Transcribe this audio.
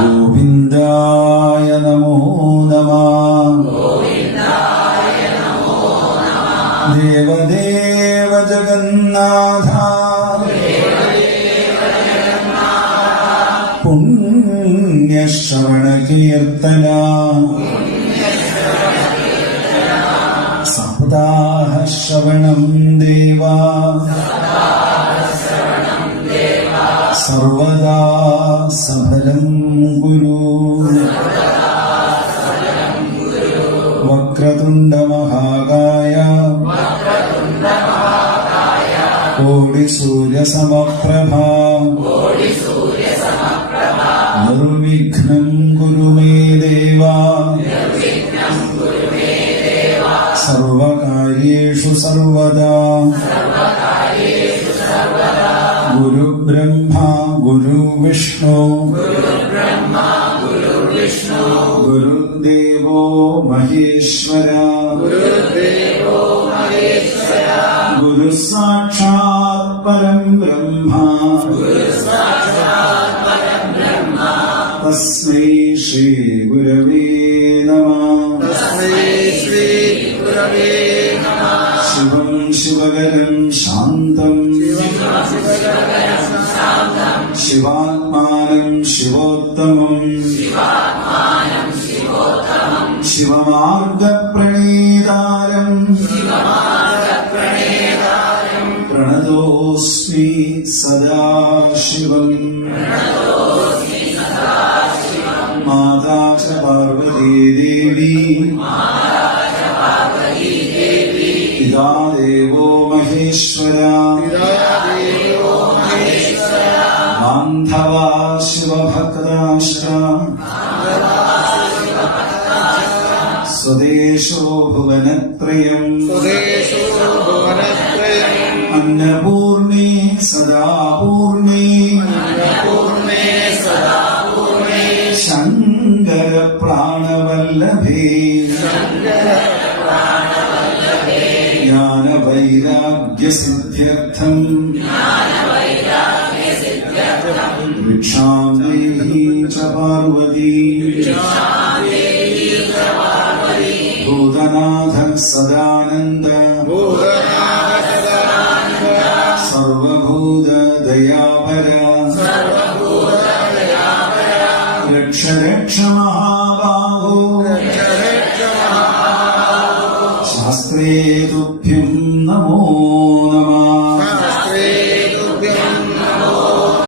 ഗോവിന്ദായ നമോ നമഃ. ദേവദേവ ജഗന്നാഥ പുണ്യശ്രവണ കീർത്തന സപ്താഹ ശ്രവണം ദേവാ സർവദാ സഫലം കുരു. വക്രതുണ്ഡ മഹാകായ കോടി സൂര്യസമപ്രഭ നിർവിഘ്നം കുരു മേ ദേവ സർവകാര്യേഷു സർവദാ. ഗുരു ബ്രഹ്മ ഗുരു വിഷ്ണു ഗുരുദേവോ മഹേശ്വര ഗുരു സാക്ഷാത് പരം ബ്രഹ്മ തസ്മൈ ശ്രീ ഗുരവേ നമഃ. ശിവം ശിവകരം ശാന്തം ശിവാത്മാനം ശിവോത്തമം ശിവമാർഗപ്രണീതാരം പ്രണതോസ്മി സദാശിവം. മാതാ ച പാർവതീ ദേവി പിതാ ദേവോ മഹേശ്വര ബാന്ധവാ ശിവഭക്താശ്ച സ്വദേശോ ഭുവനത്രയം അന്നപൂർണേ സദാ പൂർണേ ശങ്കര പ്രാണവല്ലഭേ ജ്ഞാനവൈരാഗ്യസിദ്ധ്യർത്ഥം ഭിക്ഷാം ദേഹി ച പാർവതി. ഭൂതനാഥ സദാനന്ദ സർവഭൂത ദയാപര രക്ഷ രക്ഷ മഹാ